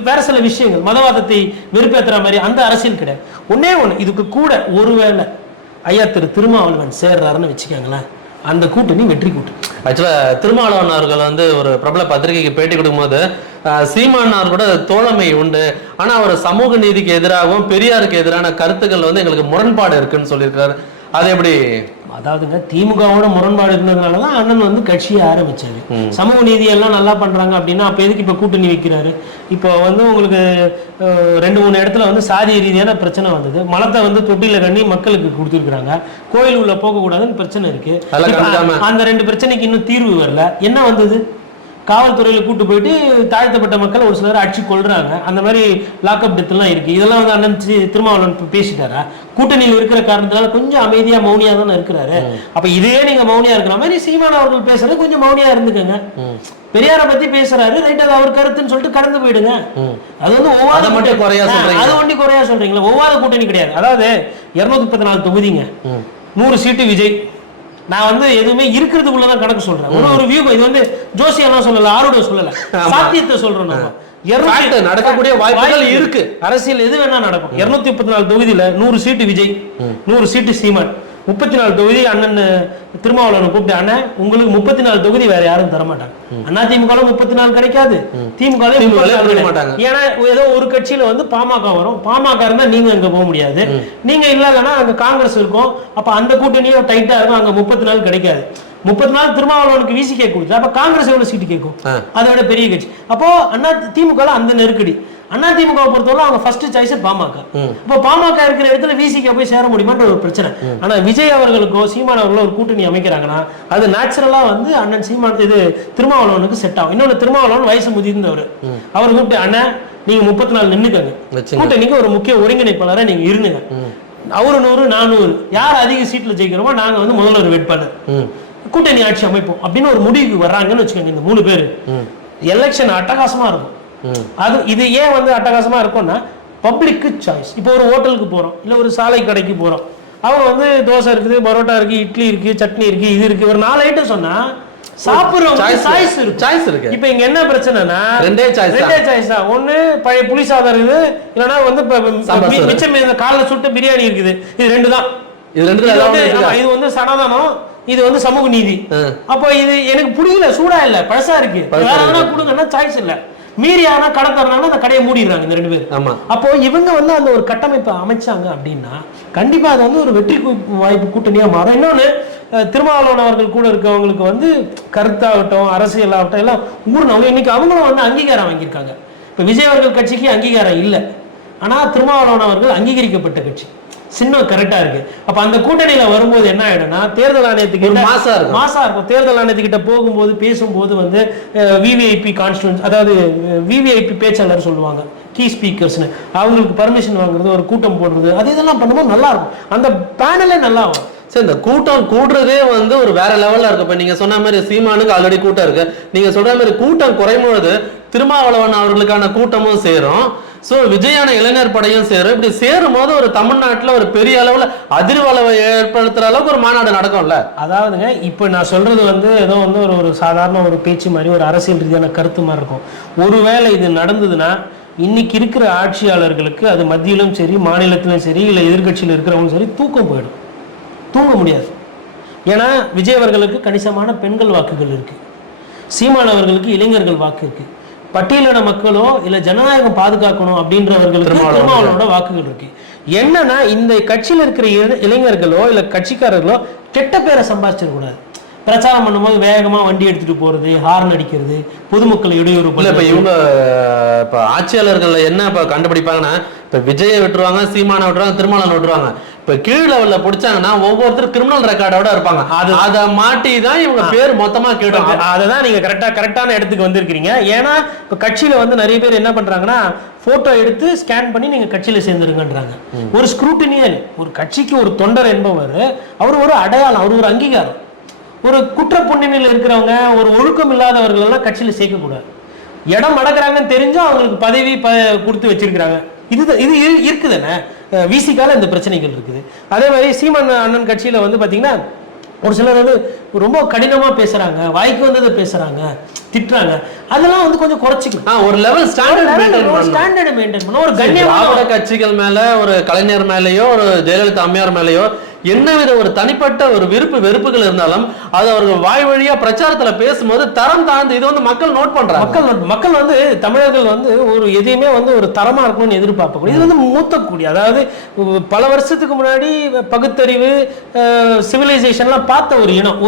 வேற சில விஷயங்கள் மதவாதத்தை வெறுப்பேற்றுற மாதிரி அந்த அரசியல் கிடையாது. ஒன்னே ஒண்ணு, இதுக்கு கூட ஒருவேளை ஐயா திருமாவளவன் சேர்றாருன்னு வச்சுக்கோங்களேன், அந்த கூட்டணி வெற்றி கூட்டணி. ஆக்சுவலா திருமாவளவன் அவர்கள் வந்து ஒரு பிரபல பத்திரிகைக்கு பேட்டி கொடுக்கும்போது சீமானார் கூட தோழமை உண்டு, ஆனா அவர் சமூக நீதிக்கு எதிராகவும் பெரியாருக்கு எதிரான கருத்துக்கள் வந்து எங்களுக்கு முரண்பாடு இருக்குன்னு சொல்லியிருக்காரு. அது எப்படி? அதாவதுங்க, திமுகவோட முரண்பாடு இருந்ததுனாலதான் அண்ணன் வந்து கட்சியை ஆரம்பிச்சாரு. சமூக நீதி எல்லாம் நல்லா பண்றாங்க அப்படின்னா அப்ப எதுக்கு இப்ப கூட்டணி வைக்கிறாரு? இப்போ வந்து உங்களுக்கு 2-3 இடத்துல வந்து சாதி ரீதியான பிரச்சனை வந்தது. மலத்தை வந்து தொட்டில கண்ணி மக்களுக்கு கொடுத்துருக்காங்க. கோயில் உள்ள போக கூடாதுன்னு பிரச்சனை இருக்கு. அந்த 2 பிரச்சனைக்கு இன்னும் தீர்வு வரல. என்ன வந்தது? காவல்துறையில கூட்டு போயிட்டு தாழ்த்தப்பட்ட மக்கள் ஒரு சிலர் அடிச்சு கொள்றாங்க. அந்த மாதிரி லாக்அப் டெத் எல்லாம் இருக்கு. இதெல்லாம் வந்து அண்ணன் திருமாவளவன் பேசிட்டாரா? கூட்டணியில் இருக்கிற காரணத்தினால கொஞ்சம் அமைதியா மௌனியா தானே இருக்கிறாரு. அப்ப இதே நீங்க மௌனியா இருக்கிற மாதிரி சீமான் அவர்கள் பேசுறது கொஞ்சம் மௌனியா இருந்துக்கங்க. பெரியார பத்தி பேசுறாரு, ரைட், அது அவர் கருத்துன்னு சொல்லிட்டு கடந்து போயிடுங்க. அது வந்து அது ஒண்டி குறையா சொல்றீங்களா? ஒவ்வாத கூட்டணி கிடையாது. அதாவது 234 தொகுதிங்க, 100 சீட்டு விஜய். நான் வந்து எதுவுமே இருக்கிறதுக்குள்ளதான் கணக்கு சொல்றேன். ஒரு வியூ. இது வந்து ஜோசியெல்லாம் சொல்லல, ஆரோட சொல்லல, சாத்தியத்தை சொல்றோம். நம்ம நடக்கக்கூடிய வாய்ப்புகள் இருக்கு. அரசியல் எது வேணா நடக்கும். 234 தொகுதியில 100 சீட்டு விஜய், 100 சீட்டு சீமான், 34 தொகுதி அண்ணன் திருமாவளவன் கூப்பிட்டு, அண்ணன் உங்களுக்கு 34 தொகுதி வேற யாரும் தரமாட்டாங்க. அதிமுக 34 கிடைக்காது, திமுக மாட்டாங்க. ஏன்னா ஏதோ ஒரு கட்சியில வந்து பாமக வரும். பாமக இருந்தா நீங்க அங்க போக முடியாது. நீங்க இல்லன்னா அங்க காங்கிரஸ் இருக்கும். அப்ப அந்த கூட்டணியும் டைட்டா இருக்கும். அங்க 34 கிடைக்காது. 34 திருமாவளவனுக்கு விசிகே கொடுத்து அப்ப காங்கிரஸ் எவ்வளவு சீட்டு கேட்கும்? அதோட பெரிய கட்சி. அப்போ திமுக அந்த நெருக்கடி. அதிமுக பொறுத்தவரை அவங்க ஃபர்ஸ்ட் சாய்ஸ் பாமக. இப்போ பாமக இருக்கிற இடத்துல விசிகே போய் சேர முடியுமான்ற ஒரு பிரச்சனை. ஆனா விஜய் அவர்களுக்கோ சீமான் அவர்களோ ஒரு கூட்டணி அமைக்கிறாங்கன்னா அது நேச்சுரலா வந்து அண்ணன் சீமான் இது திருமாவளவனுக்கு செட் ஆகும். இன்னொன்னு, திருமாவளவன் வயசு முதிர்ந்தவர். அவர் கூப்பிட்டு, அண்ணன் நீங்க 34 நின்னுக்கங்க, கூட்டணிக்கு ஒரு முக்கிய ஒருங்கிணைப்பாளரை நீங்க இருந்துங்க. அவரு 100 400 யார் அதிக சீட்ல ஜெயிக்கிறோமோ நாங்க வந்து முதல்வர் வேட்பாளர், கூட்டணி ஆட்சி அமைப்போம் அப்படின்னு ஒரு முடிவுக்கு வர்றாங்கன்னு வச்சுக்கோங்க. இந்த 3 பேர் எலெக்ஷன் அட்டகாசமா இருக்கும். அது இது ஏன் வந்து அட்டகாசமா இருக்கும்னா பப்ளிக்கு சாய்ஸ். இப்போ ஒரு ஹோட்டலுக்கு போறோம், இல்ல ஒரு சாலை கடைக்கு போறோம். அவங்க வந்து தோசை இருக்குது, பரோட்டா இருக்கு, இட்லி இருக்கு, சட்னி இருக்கு, இது இருக்கு, ஒரு 4 ஐட்டம் சொன்னா சாப்பிடுறவங்க சாய்ஸ் இருக்கு. இப்போ இங்க என்ன பிரச்சனைனா ரெண்டே சாய்ஸ் தான். ஒண்ணு பழைய புளி சாதம் இருக்குது, இல்லைன்னா வந்து மிச்சம் காலைல சுட்டு பிரியாணி இருக்குது. இது 2 தான். இது வந்து சனாதனம், இது வந்து சமூக நீதி. அப்போ இது எனக்கு புரியல, சூடா இல்ல, பழசா இருக்கு, கொடுங்கன்னா சாய்ஸ் இல்ல. மீறியானா கடை தரணும்னா அந்த கடையை மூடிடுறாங்க இந்த 2 பேர். அப்போ இவங்க வந்து அந்த ஒரு கட்டமைப்பை அமைச்சாங்க அப்படின்னா கண்டிப்பா அது வந்து ஒரு வெற்றி வாய்ப்பு கூட்டணியா மாறும். இன்னொன்னு, திருமாவளவன் அவர்கள் கூட இருக்கவங்களுக்கு வந்து கருத்தாகட்டும் அரசியல் ஆகட்டும் எல்லாம் ஊர்னவங்க இன்னைக்கு அவங்களும் வந்து அங்கீகாரம் வாங்கியிருக்காங்க. இப்ப விஜய் அவர்கள் கட்சிக்கு அங்கீகாரம் இல்லை, ஆனா திருமாவளவன் அவர்கள் அங்கீகரிக்கப்பட்ட கட்சி, சின்னம் கரெக்டா இருக்கு. அப்ப அந்த கூட்டணியில வரும்போது என்ன ஆயிடும்னா தேர்தல் ஆணையத்துக்கு மாசா இருக்கும். தேர்தல் ஆணையத்துக்கிட்ட போகும்போது பேசும்போது வந்து விவிஐபி கான்ஸ்டிட்யூன்ஸ், அதாவது விவிஐபி பேச்சாளர் சொல்லுவாங்க, கீ ஸ்பீக்கர்ஸ்னு, அவங்களுக்கு பர்மிஷன் வாங்குறது, ஒரு கூட்டம் போடுறது, அது இதெல்லாம் பண்ணும்போது நல்லா இருக்கும். அந்த பேனலே நல்லா இருக்கும். சரி, இந்த கூட்டம் கூடுறதே வந்து ஒரு வேற லெவல்ல இருக்கு. இப்ப நீங்க சொன்ன மாதிரி சீமானுக்கு ஆல்ரெடி கூட்டம் இருக்கு. நீங்க சொல்ற மாதிரி கூட்டம் குறையும்போது திருமாவளவன் அவர்களுக்கான கூட்டமும் சேரும், சோ விஜயான இளைஞர் படையும் சேரும். இப்படி சேரும் போது ஒரு தமிழ்நாட்டுல ஒரு பெரிய அளவுல அதிர்வளவை ஏற்படுத்துற அளவுக்கு ஒரு மாநாடு நடக்கும்ல. அதாவதுங்க, இப்ப நான் சொல்றது வந்து ஏதோ வந்து ஒரு சாதாரண ஒரு பேச்சு மாதிரி, ஒரு அரசியல் ரீதியான கருத்து மாதிரி இருக்கும். ஒருவேளை இது நடந்ததுன்னா இன்னைக்கு இருக்கிற ஆட்சியாளர்களுக்கு, அது மத்தியிலும் சரி மாநிலத்திலும் சரி இல்லை எதிர்கட்சியில் இருக்கிறவங்களும் சரி, தூக்கம் போயிடும், தூங்க முடியாது. ஏன்னா விஜய் அவர்களுக்கு கணிசமான பெண்கள் வாக்குகள் இருக்கு, சீமான் அவர்களுக்கு இளைஞர்கள் வாக்கு இருக்கு, பட்டியலின மக்களோ இல்ல ஜனநாயகம் பாதுகாக்கணும் அப்படின்றவர்களுக்கு திருமாவளவனோட வாக்குகள் இருக்கு. என்னன்னா இந்த கட்சியில இருக்கிற இளைஞர்களோ இல்ல கட்சிக்காரர்களோ கெட்ட பேரை சம்பாதிச்சிட கூடாது. பிரச்சாரம் பண்ணும்போது வேகமா வண்டி எடுத்துட்டு போறது, ஹார்ன் அடிக்கிறது, பொதுமக்களை இடையூறு. இப்ப இவங்க இப்ப ஆட்சியாளர்கள் என்ன இப்ப கண்டுபிடிப்பாங்கன்னா, இப்ப விஜயை விட்டுருவாங்க, சீமானை விட்டுருவாங்க, திருமாவளவன் விட்டுருவாங்க. இப்ப கீழ் லெவல்ல பிடிச்சாங்கன்னா ஒவ்வொருத்தரும் கிரிமினல் ரெக்கார்டோட இருப்பாங்க. அதை மாட்டி தான் இவங்க பேர் மொத்தமா கேட்டாங்க. அதுதான் நீங்க கரெக்டான இடத்துக்கு வந்திருக்கீங்க. ஏன்னா இப்ப கட்சியில வந்து நிறைய பேர் என்ன பண்றாங்கன்னா, போட்டோ எடுத்து ஸ்கேன் பண்ணி நீங்க கட்சியில சேர்ந்துருங்கன்றாங்க. ஒரு ஸ்க்ரூட்டினியே, ஒரு கட்சிக்கு ஒரு தொண்டர் என்பவர் அவர் ஒரு அடையாளம், அவர் ஒரு அங்கீகாரம். ஒரு குற்ற புண்ணியில் இருக்கிறவங்க, ஒரு ஒழுக்கம் இல்லாதவர்கள் எல்லாம் கட்சியில சேர்க்க கூடாது. இடம் அடக்குறாங்கன்னு தெரிஞ்சு அவங்களுக்கு பதவி கொடுத்து வச்சிருக்கிறாங்க. இது இருக்குதுன்னு விசிகால இந்த பிரச்சனைகள் இருக்குது. அதே மாதிரி சீமான் அண்ணன் கட்சியில வந்து பாத்தீங்கன்னா ஒரு சிலர் வந்து ரொம்ப கடினமா பேசுறாங்க, வாய்க்கு வந்ததை பேசுறாங்க, திட்டுறாங்க. அதெல்லாம் வந்து கொஞ்சம் குறைச்சிக்கணும். ஒரு லெவல் ஸ்டாண்டர்ட் மெயின்டைன் பண்ணணும். ஒரு கண்ணியமான கட்சிகள் மேல, ஒரு கலைஞர் மேலயோ, ஒரு ஜெயலலிதா அம்மையார் மேலயோ என்னவித ஒரு தனிப்பட்ட ஒரு வெறுப்புகள் இருந்தாலும் அது அவர்கள் வாய் வழியா பிரச்சாரத்துல பேசும்போது தரம் தாழ்ந்து இது வந்து மக்கள் நோட் பண்றாங்க. மக்கள் வந்து தமிழர்கள் வந்து ஒரு எதையுமே வந்து ஒரு தரமா இருக்கணும்னு எதிர்பார்க்கணும். இது வந்து மூத்தக்கூடிய, அதாவது பல வருஷத்துக்கு முன்னாடி பகுத்தறிவு சிவிலைசேஷன்லாம் பார்த்த ஒரு இனம்,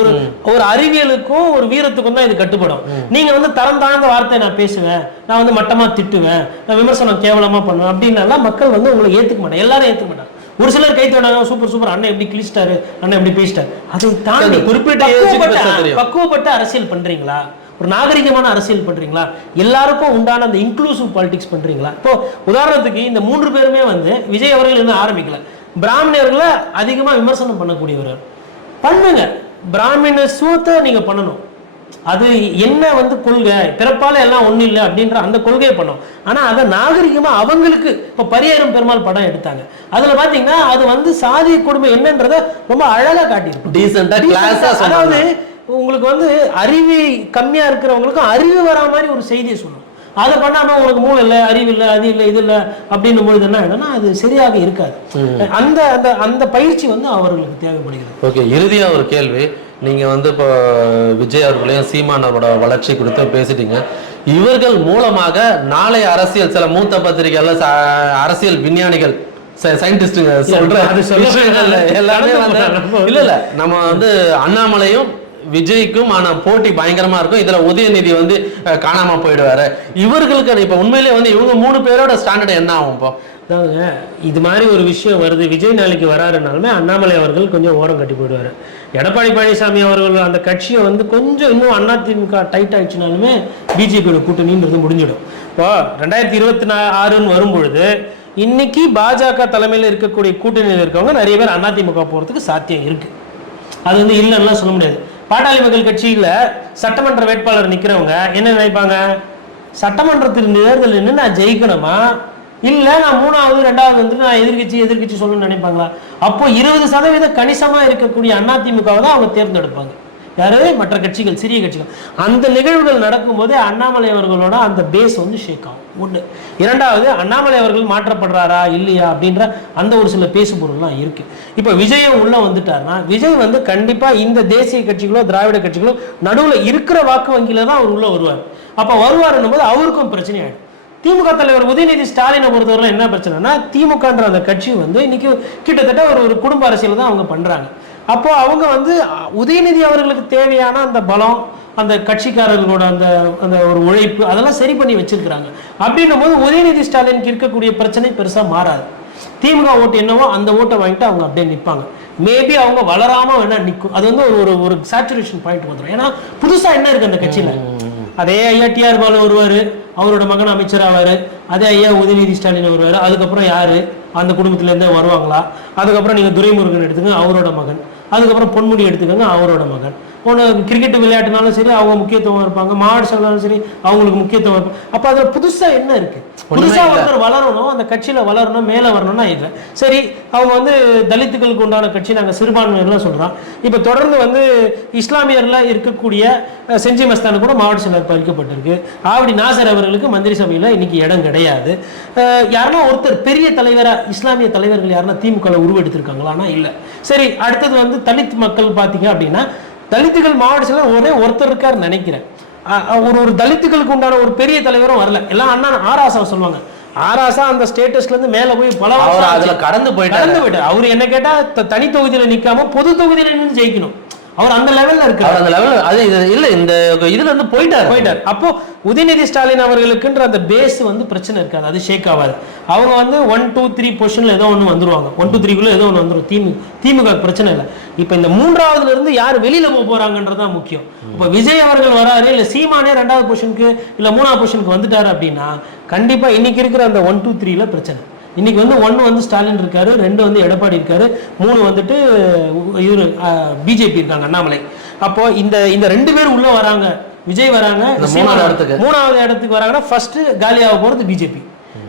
ஒரு அறிவியலுக்கும் ஒரு வீரத்துக்கும் தான் இது கட்டுப்படும். நீங்க வந்து தரம் தாழ்ந்த வார்த்தை நான் பேசுவேன், நான் வந்து மட்டமா திட்டுவேன், நான் விமர்சனம் கேவலமா பண்ணுவேன் அப்படின்னால மக்கள் வந்து உங்களை ஏத்துக்க மாட்டாங்க. எல்லாரும் ஏத்துக்க மாட்டாங்க. ஒரு சிலர் கை தோடாங்க, சூப்பர் அண்ணன் எப்படி கிழிச்சிட்டாரு, அண்ணன் எப்படி பேசிட்டாரு. அதை தாண்டி பக்குவப்பட்ட அரசியல் பண்றீங்களா, ஒரு நாகரிகமான அரசியல் பண்றீங்களா, எல்லாருக்கும் உண்டான அந்த இன்க்ளூசிவ் பாலிடிக்ஸ் பண்றீங்களா? இப்போ உதாரணத்துக்கு இந்த 3 பேருமே வந்து விஜய் அவர்கள் இன்னும் ஆரம்பிக்கல, பிராமணர்களை அதிகமா விமர்சனம் பண்ணக்கூடியவர். பண்ணுங்க, பிராமணத்துவத்தை நீங்க பண்ணணும். அது என்ன வந்து கொள்கை, பிறப்பால எல்லாம் ஒண்ணு இல்லை அப்படின்ற அந்த கொள்கையை பண்ணோம். ஆனா அதை நாகரிகமா அவங்களுக்கு இப்போ பரியேறும் பெருமாள் படம் எடுத்தாங்க. அதுல பாத்தீங்கன்னா அது வந்து சாதி கொடுமை என்னன்றத ரொம்ப அழகா காட்டியிருக்கு. அதாவது உங்களுக்கு வந்து அறிவு கம்மியா இருக்கிறவங்களுக்கும் அறிவு வரா மாதிரி ஒரு செய்தியை சொல்லணும். அதை பண்ணாம உங்களுக்கு மூளை இல்லை, அறிவு இல்லை, அது இல்லை, இது இல்லை அப்படின்னும் பொழுது என்ன ஆயிடும்னா அது சரியாக இருக்காது. அந்த அந்த பயிற்சி வந்து அவர்களுக்கு தேவைப்படுகிறது. ஓகே, இறுதியா ஒரு கேள்வி. நீங்க வந்து இப்போ விஜய் அவர்களையும் சீமானோட வளர்ச்சி குறித்து பேசிட்டீங்க. இவர்கள் மூலமாக நாளை அரசியல் சில மூத்த பத்திரிகைகள், அரசியல் விஞ்ஞானிகள், சயின்டிஸ்டுங்க சொல்ற எல்லாமே இல்ல நம்ம வந்து அண்ணாமலையும் விஜய்க்கும் ஆனா போட்டி பயங்கரமா இருக்கும். இதுல உதயநிதி வந்து காணாம போயிடுவாரு. இவர்களுக்கு இப்ப உண்மையிலே வந்து இவங்க 3 பேரோட ஸ்டாண்டர்ட் என்ன ஆகும்? இப்போ அதாவதுங்க, இது மாதிரி ஒரு விஷயம் வருது, விஜய் நாளைக்கு வராருனாலுமே அண்ணாமலை அவர்கள் கொஞ்சம் ஓரம் கட்டி போயிடுவாரு. எடப்பாடி பழனிசாமி அவர்கள் அந்த கட்சியை வந்து கொஞ்சம் இன்னும் அதிமுக டைட் ஆயிடுச்சுனாலுமே பிஜேபியோட கூட்டணின்றது முடிஞ்சிடும். இப்போ 2026 வரும்பொழுது இன்னைக்கு பாஜக தலைமையில் இருக்கக்கூடிய கூட்டணியில் இருக்கவங்க நிறைய பேர் அதிமுக போறதுக்கு சாத்தியம் இருக்கு. அது வந்து இல்லைன்னா சொல்ல முடியாது. பாட்டாளி மக்கள் கட்சியில சட்டமன்ற வேட்பாளர் நிக்கிறவங்க என்ன நினைப்பாங்க, சட்டமன்றத்தில் தேர்தல் நின்று நான் ஜெயிக்கணுமா, இல்ல நான் 3வது 2வது வந்து நான் எதிர்கட்சி சொல்லணும்னு நினைப்பாங்களா? அப்போ 20% கணிசமா இருக்கக்கூடிய அதிமுகவை தான் அவங்க தேர்ந்தெடுப்பாங்க. யாரு? மற்ற கட்சிகள், சிறிய கட்சிகள். அந்த நிகழ்வுகள் நடக்கும்போது அண்ணாமலை அவர்களோட அந்த பேஸ் வந்து ஷேக் ஆகும். 1. 2வது, அண்ணாமலை அவர்கள் மாற்றப்படுறாரா இல்லையா அப்படின்ற அந்த ஒரு சில பேசு பொருள்லாம் இருக்கு. இப்ப விஜயம் உள்ள வந்துட்டாருன்னா விஜய் வந்து கண்டிப்பா இந்த தேசிய கட்சிகளோ திராவிட கட்சிகளோ நடுவுல இருக்கிற வாக்கு வங்கியில தான் அவர் உள்ள வருவார். அப்ப வருவாருன்னும் போது அவருக்கும் பிரச்சனை ஆயிடும். திமுக தலைவர் உதயநிதி ஸ்டாலினை பொறுத்தவரை என்ன பிரச்சனைனா, திமுகன்ற அந்த கட்சி வந்து இன்னைக்கு கிட்டத்தட்ட ஒரு குடும்ப அரசியல் தான் அவங்க பண்றாங்க. அப்போ அவங்க வந்து உதயநிதி அவர்களுக்கு தேவையான அந்த பலம், அந்த கட்சிக்காரர்களோட அந்த அந்த ஒரு உழைப்பு அதெல்லாம் சரி பண்ணி வச்சிருக்கிறாங்க. அப்படின்னும் போது உதயநிதி ஸ்டாலினுக்கு இருக்கக்கூடிய பிரச்சனை பெருசா மாறாது. திமுக ஓட்டு என்னவோ அந்த ஓட்டை வாங்கிட்டு அவங்க அப்படியே நிற்பாங்க. மேபி அவங்க வளராம வேணா நிற்கும். அது வந்து ஒரு சேச்சுரேஷன் பாயிண்ட் வந்துடும். ஏன்னா புதுசா என்ன இருக்கு அந்த கட்சியில, அதே ஐயா டிஆர் பாலு வருவாரு, அவரோட மகன் அமைச்சராவாரு, அதே ஐயா உதயநிதி ஸ்டாலின் வருவாரு. அதுக்கப்புறம் யாரு அந்த குடும்பத்துல இருந்தே வருவாங்களா? அதுக்கப்புறம் நீங்க துரைமுருகன் எடுத்துக்கங்க, அவரோட மகன். அதுக்கப்புறம் பொன்முடி எடுத்துக்கோங்க, அவரோட மகன். ஒன்று கிரிக்கெட் விளையாட்டுனாலும் சரி அவங்க முக்கியத்துவம் இருப்பாங்க, மாவட்ட செயலாளரும் சரி அவங்களுக்கு முக்கியத்துவம் இருப்பாங்க. அப்போ அதில் புதுசாக என்ன இருக்கு? புதுசாக ஒருத்தர் வளரணும், அந்த கட்சியில் வளரணும், மேலே வரணும்னா இல்லை. சரி, அவங்க வந்து தலித்துகளுக்கு உண்டான கட்சி, நாங்கள் சிறுபான்மையர்லாம் சொல்கிறோம். இப்போ தொடர்ந்து வந்து இஸ்லாமியர்ல இருக்கக்கூடிய செஞ்சி மஸ்தானு கூட மாவட்ட செயலர் பறிக்கப்பட்டிருக்கு. ஆவடி நாசர் அவர்களுக்கு மந்திரி சபையில் இன்னைக்கு இடம் கிடையாது. யாருன்னா ஒருத்தர் பெரிய தலைவராக இஸ்லாமிய தலைவர்கள் யாருன்னா திமுக உருவெடுத்திருக்காங்களா? ஆனால் இல்லை. சரி, அடுத்தது வந்து தலித் மக்கள் பார்த்தீங்க அப்படின்னா தலித்துகள் மாவட்ட செயலர் ஒரே ஒருத்தர் இருக்காரு நினைக்கிறேன். ஒரு தலித்துகளுக்கு உண்டான ஒரு பெரிய தலைவரும் வரல. எல்லாம் அண்ணா ஆராசா சொல்லுவாங்க. ஆராசா அந்த ஸ்டேட்டஸ்ல இருந்து மேல போய் பல வருஷம் கடந்து போயிட்டாரு. அவரு என்ன கேட்டா தனி தொகுதியில நிக்காம பொது தொகுதியில நின்று ஜெயிக்கணும். அவர் அந்த லெவல்ல இருக்காரு. அந்த லெவல் அது இல்ல, இந்த இதுல இருந்து போயிட்டாரு. அப்போ உதயநிதி ஸ்டாலின் அவர்களுக்குன்ற அந்த பேஸ் வந்து பிரச்சனை இருக்காது, அது ஷேக் ஆகாது. அவங்க வந்து 1, 2, 3 பொசிஷன்ல ஏதோ ஒன்று வந்துருவாங்க. 1, 2, 3 ஏதோ ஒன்று வந்துடும். திமுக பிரச்சனை இல்லை. இப்ப இந்த 3வதுல இருந்து யார் வெளியில போறாங்கன்றதுதான் முக்கியம். இப்ப விஜய் அவர்கள் வராரு, இல்ல சீமானே 2வது பொசிஷனுக்கு இல்ல 3வது பொசிஷனுக்கு வந்துட்டாரு அப்படின்னா கண்டிப்பா இன்னைக்கு இருக்கிற அந்த 1, 2, 3ல பிரச்சனை. இன்னைக்கு வந்து 1 வந்து ஸ்டாலின் இருக்காரு, 2 வந்து எடப்பாடி இருக்காரு, 3 வந்துட்டு இவரு பிஜேபி இருக்காங்க, அண்ணாமலை. அப்போ இந்த 2 பேர் உள்ள வராங்க, விஜய் வராங்க, 3வது இடத்துக்கு வராங்கன்னா ஃபர்ஸ்ட் காலியாக போறது பிஜேபி.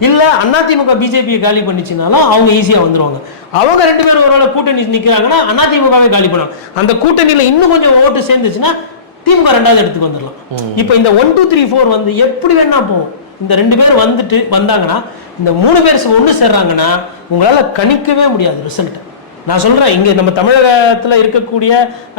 இல்ல அதிமுக பிஜேபியை காலி பண்ணிச்சுனாலும் அவங்க ஈஸியா வந்துருவாங்க. அவங்க 2 பேரும் ஒருவேளை கூட்டணி நிக்கிறாங்கன்னா அதிமுகவே காலி பண்ணுவாங்க. அந்த கூட்டணியில இன்னும் கொஞ்சம் ஓட்டு சேர்ந்துச்சுன்னா திமுக 2வது இடத்துக்கு வந்துடலாம். இப்ப இந்த 1 2 3 4 வந்து எப்படி வேணா போகும். இந்த 2 பேர் வந்தாங்கன்னா இந்த 3 பேர் ஒண்ணு சேர்றாங்கன்னா உங்களால கணிக்கவே முடியாது ரிசல்ட். நான் சொல்றேன், இங்க நம்ம தமிழகத்துல இருக்கக்கூடிய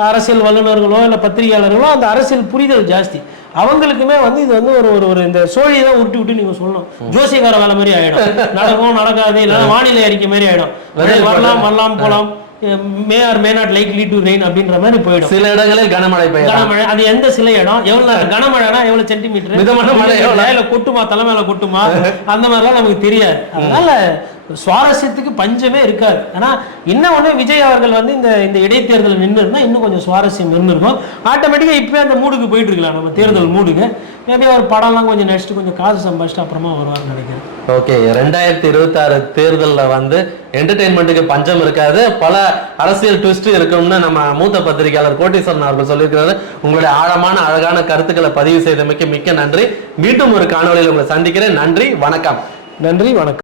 அரசியல் வல்லுநர்களோ இல்ல பத்திரிகையாளர்களோ அந்த அரசியல் புரிதல் ஜாஸ்தி. அவங்களுக்குமே வந்து இது வந்து ஒரு இந்த சோழியை தான் விட்டு நீங்க சொல்லணும். ஜோசியக்கார வேலை மாதிரி ஆயிடும். நடக்கும் நடக்காது இல்ல வானிலை அறிக்கை மாதிரி ஆயிடும். வரலாம் போலாம், மே R may not likely to rain அப்படின்ற மாதிரி போயிடும். சில இடங்களில் கனமழை அது எந்த சில இடம் எவ்வளவு கனமழைனா எவ்வளவு சென்டிமீட்டர், மிதமான மழை இல்ல கொட்டுமா தலைமையில கொட்டுமா அந்த மாதிரிலாம் நமக்கு தெரியாது. அதனால சுவாரஸ்யத்துக்கு பஞ்சமே இருக்காது. ஆனா இன்னும் ஒண்ணு, விஜய் அவர்கள் வந்து இந்த இடைத்தேர்தல் நின்று இருந்தா இன்னும் கொஞ்சம் சுவாரஸ்யம் இருந்திருக்கும். ஆட்டோமேட்டிக்கா இப்பவே அந்த மூடுக்கு போயிட்டு இருக்கலாம், நம்ம தேர்தல் மூடுக்கு. மேபி ஒரு படம்லாம் கொஞ்சம் நெக்ஸ்ட் கொஞ்சம் காசு சம்பாதிச்சுட்டு அப்புறமா வருவார்னு நினைக்கிறேன். ஓகே, 2026 தேர்தலில் வந்து என்டர்டெயின்மெண்ட்டுக்கு பஞ்சம் இருக்காது, பல அரசியல் ட்விஸ்ட் இருக்கும்னு நம்ம மூத்த பத்திரிகையாளர் கோட்டீஸ்வரன் அவர்கள் சொல்லியிருக்கிறாரு. உங்களுடைய ஆழமான அழகான கருத்துக்களை பதிவு செய்தமைக்கு மிக்க நன்றி. மீண்டும் ஒரு காணொலியில் உங்களை சந்திக்கிறேன். நன்றி, வணக்கம். நன்றி, வணக்கம்.